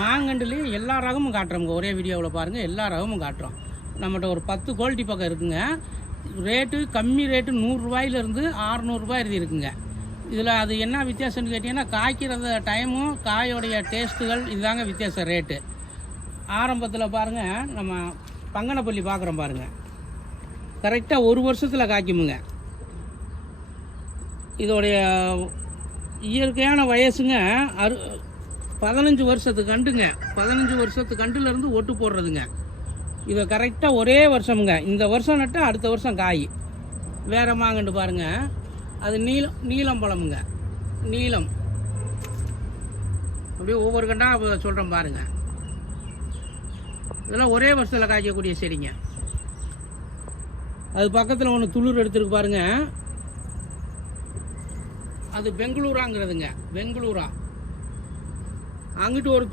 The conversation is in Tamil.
மாங்கண்டுலேயும் எல்லா ரகமும் காட்டுறோங்க. ஒரே வீடியோவில் பாருங்கள், எல்லா ரகமும் காட்டுறோம். நம்மகிட்ட ஒரு 10 குவாலிட்டி பக்கம் இருக்குங்க. ரேட்டு கம்மி ரேட்டு 100 ரூபாயிலிருந்து 600 ரூபாய் இருக்குங்க. இதில் அது என்ன வித்தியாசம்னு கேட்டிங்கன்னா, காய்க்கிறத டைமும் காயோடைய டேஸ்ட்டுகள் இதுதாங்க வித்தியாசம் ரேட்டு. ஆரம்பத்தில் பாருங்கள், நம்ம பங்கனப்பள்ளி பார்க்குறோம் பாருங்கள், கரெக்டாக 1 வருஷத்தில் காய்க்குமுங்க. இதோடைய இயற்கையான வயசுங்க 15 வருஷத்து கண்டுங்க. 15 வருஷத்து கண்டுலேருந்து ஒட்டு போடுறதுங்க. இதை கரெக்டாக ஒரே வருஷமுங்க. இந்த வருஷம் நட்டு அடுத்த வருஷம் காய். வேறு மாங்கண்டு பாருங்கள், அது நீலம் பழமுங்க. நீலம் அப்படியே ஒவ்வொரு கண்டாக சொல்கிறோம் பாருங்கள். இதெல்லாம் ஒரே வருஷத்தில் காய்க்கக்கூடிய செடிங்க. அது பக்கத்தில் ஒன்று துளிர் எடுத்துருக்கு பாருங்க, அது பெங்களூராங்கிறதுங்க. பெங்களூரா அங்கிட்டு ஒரு